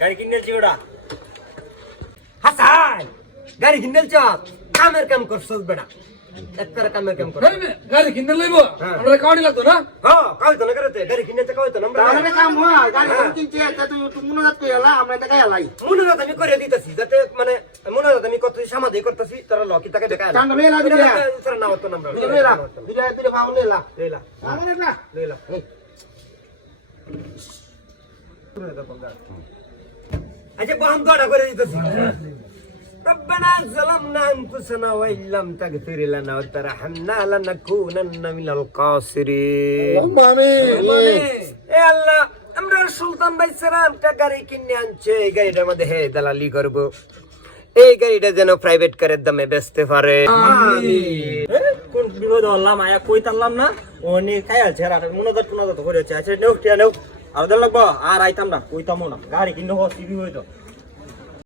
গাড়ি কিনেছি ওটা হাসান গাড়ি কিনেছ কামের কাম করছস বেটা একবার কামের কাম কর গাড়ি কিনতে লইব আমরা কাউনি লাগতো না হ্যাঁ কাজ তো না করতে গাড়ি কিনেছে কাজ তো না তাহলে কাম হয় গাড়ি কিনতে তুই মনোজাত কই এলা আমরা এটা গায় লাই মনোজাত আমি করে দিতেছি যাতে মানে মনোজাত আমি করতেছি সমাধি করতেছি তোরা লকি তাকে দেখা চান্দ লইলা দিলা তোরা নাও তো নাম্বার লইলা দিলা পাও লইলা লইলা আমার না লইলা আচ্ছা বহন দড়া করে দিতেছি ربنا ظلمنا انفسنا وان لم تغفر لنا وترحمنا لنكونن من الخاسرين এ আল্লাহ আমরা সুলতান ভাই সালাম টা গাড়ি কিনে আনছে এই গাড়িটার মধ্যে হে দালালি করব এই গাড়িটা যেন প্রাইভেট কারের দামে বেচতে পারে আমিন কোন বিপদ হলাম আয়া কইতাম না ওনি খাই আছে আর মনোজাত করে আছে আচ্ছা নেও টিয়া নেও আর লাগবো আর আইতাম না কইতামও না গাড়ি কিনে হসিবি হইতো